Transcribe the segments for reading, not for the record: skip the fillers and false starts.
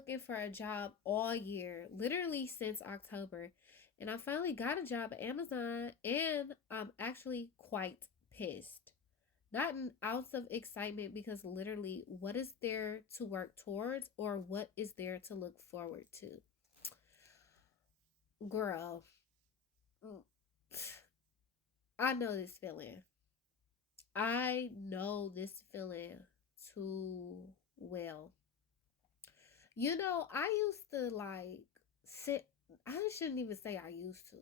looking for a job all year, literally since October. And I finally got a job at Amazon, and I'm actually quite pissed. Not an ounce of excitement, because literally, what is there to work towards, or what is there to look forward to? Girl, mm, I know this feeling. I know this feeling too well. I used to like sit, I shouldn't even say I used to.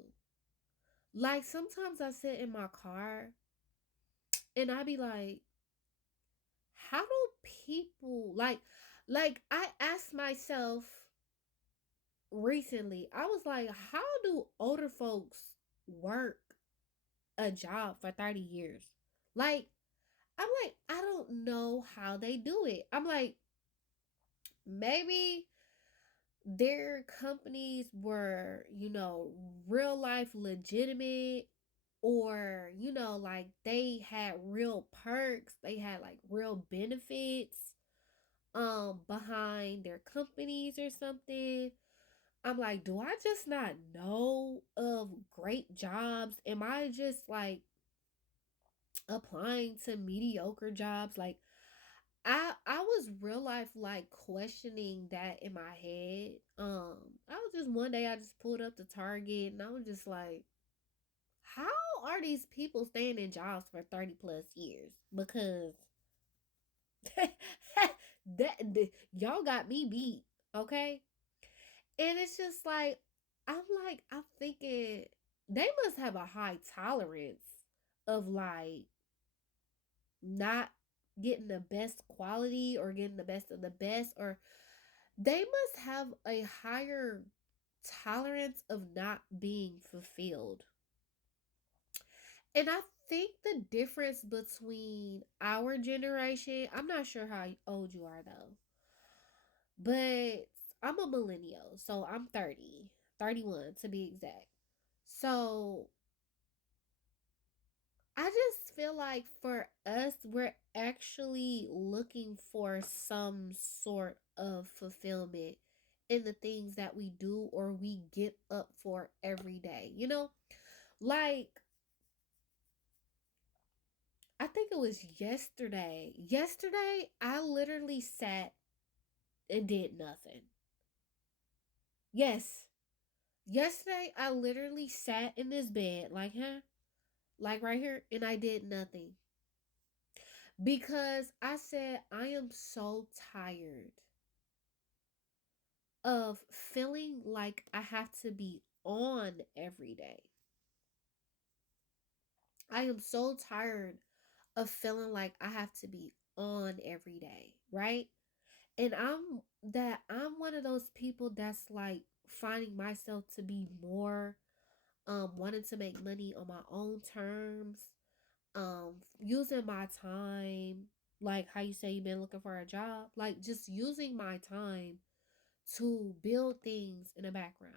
Like sometimes I sit in my car and I be like, how do people like I asked myself recently, I was like, how do older folks work a job for 30 years? Like, I'm like, I don't know how they do it. I'm like, maybe their companies were, real life legitimate, or, like they had real perks, they had like real benefits behind their companies or something. I'm like, do I just not know of great jobs? Am I just like applying to mediocre jobs? Like I was real life like questioning that in my head. I was just one day I just pulled up the Target and I was just like, how are these people staying in jobs for 30 plus years? Because y'all got me beat, okay? And it's just like I'm thinking they must have a high tolerance of like not getting the best quality or getting the best of the best, or they must have a higher tolerance of not being fulfilled. And I think the difference between our generation, I'm not sure how old you are though, but I'm a millennial, so I'm 30, 31 to be exact. So I just feel like for us, we're actually looking for some sort of fulfillment in the things that we do or we get up for every day. Like I think it was yesterday. Yesterday, I literally sat and did nothing. Yes. Yesterday, I literally sat in this bed, like, huh? Like right here, and I did nothing. Because I said, I am so tired of feeling like I have to be on every day. I am so tired of feeling like I have to be on every day, right? And I'm one of those people that's like finding myself to be more wanting to make money on my own terms, using my time, like how you say you've been looking for a job, like just using my time to build things in the background.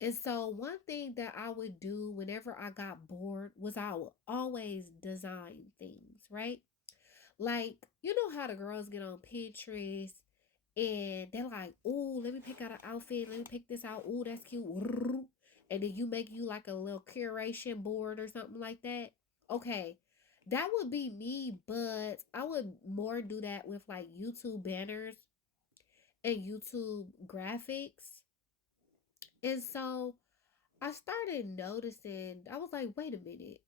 And so one thing that I would do whenever I got bored was I would always design things, right? Like, you know how the girls get on Pinterest and they're like, oh, let me pick out an outfit. Let me pick this out. Oh, that's cute. And then you make you like a little curation board or something like that. Okay. That would be me, but I would more do that with like YouTube banners and YouTube graphics. And so I started noticing, I was like, wait a minute.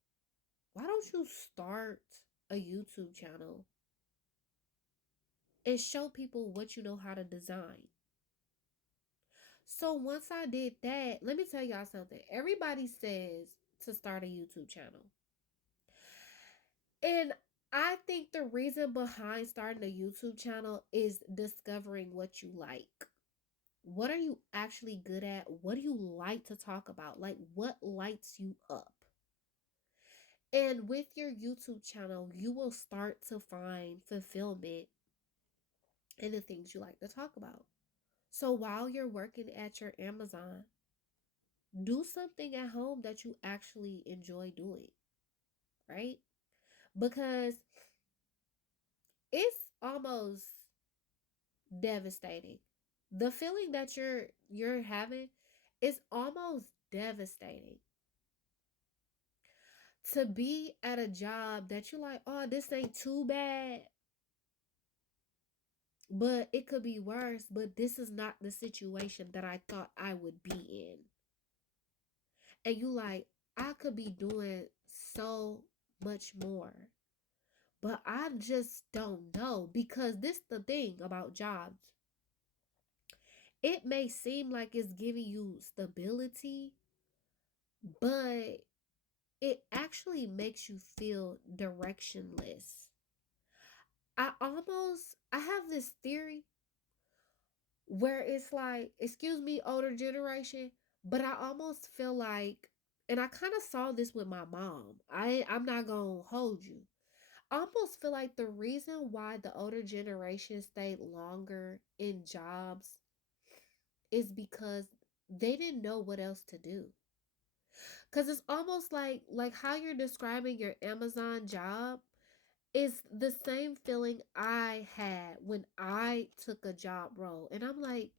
Why don't you start a YouTube channel and show people what you know how to design? So once I did that, let me tell y'all something. Everybody says to start a YouTube channel. And I think the reason behind starting a YouTube channel is discovering what you like. What are you actually good at? What do you like to talk about? Like, what lights you up? And with your YouTube channel, you will start to find fulfillment in the things you like to talk about. So while you're working at your Amazon, do something at home that you actually enjoy doing, right? Because it's almost devastating The feeling that you're having is almost devastating. To be at a job that you're like, oh, this ain't too bad, but it could be worse, but this is not the situation that I thought I would be in. And you like, I could be doing so much more. But I just don't know, because this the thing about jobs. It may seem like it's giving you stability, but it actually makes you feel directionless. I have this theory where it's like, excuse me, older generation, but I almost feel like, and I kind of saw this with my mom. I'm not going to hold you. I almost feel like the reason why the older generation stayed longer in jobs is because they didn't know what else to do. Cuz it's almost like how you're describing your Amazon job is the same feeling I had when I took a job role. And I'm like,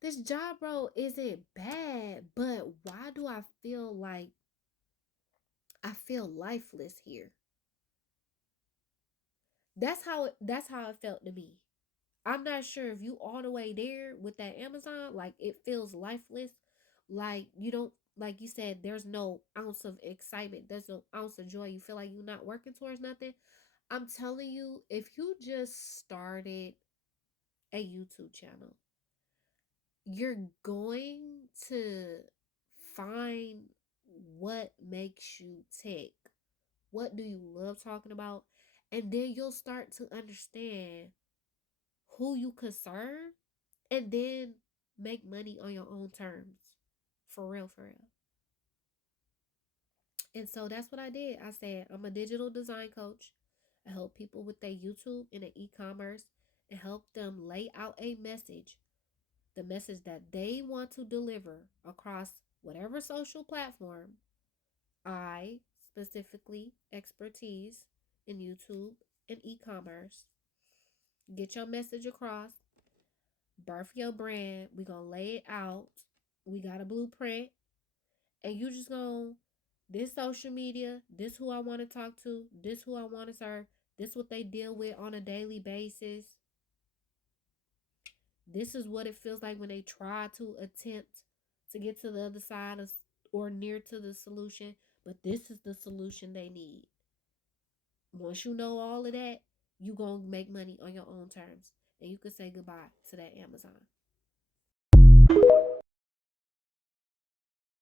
this job role isn't bad, but why do I feel like I feel lifeless here? That's how it felt to me. I'm not sure if you all the way there with that Amazon, like it feels lifeless. Like you don't, like you said, there's no ounce of excitement. There's no ounce of joy. You feel like you're not working towards nothing. I'm telling you, if you just started a YouTube channel, you're going to find what makes you tick. What do you love talking about? And then you'll start to understand who you could serve, and then make money on your own terms. For real, for real. And so that's what I did. I said, I'm a digital design coach. I help people with their YouTube and their e-commerce and help them lay out a message, the message that they want to deliver across whatever social platform. I specifically expertise in YouTube and e-commerce. Get your message across, birth your brand. We gonna lay it out. We got a blueprint, and you just gonna, this social media, this who I want to talk to, this who I want to serve, this what they deal with on a daily basis. This is what it feels like when they try to attempt to get to the other side of, or near to the solution, but this is the solution they need. Once you know all of that, you gonna make money on your own terms, and you can say goodbye to that Amazon.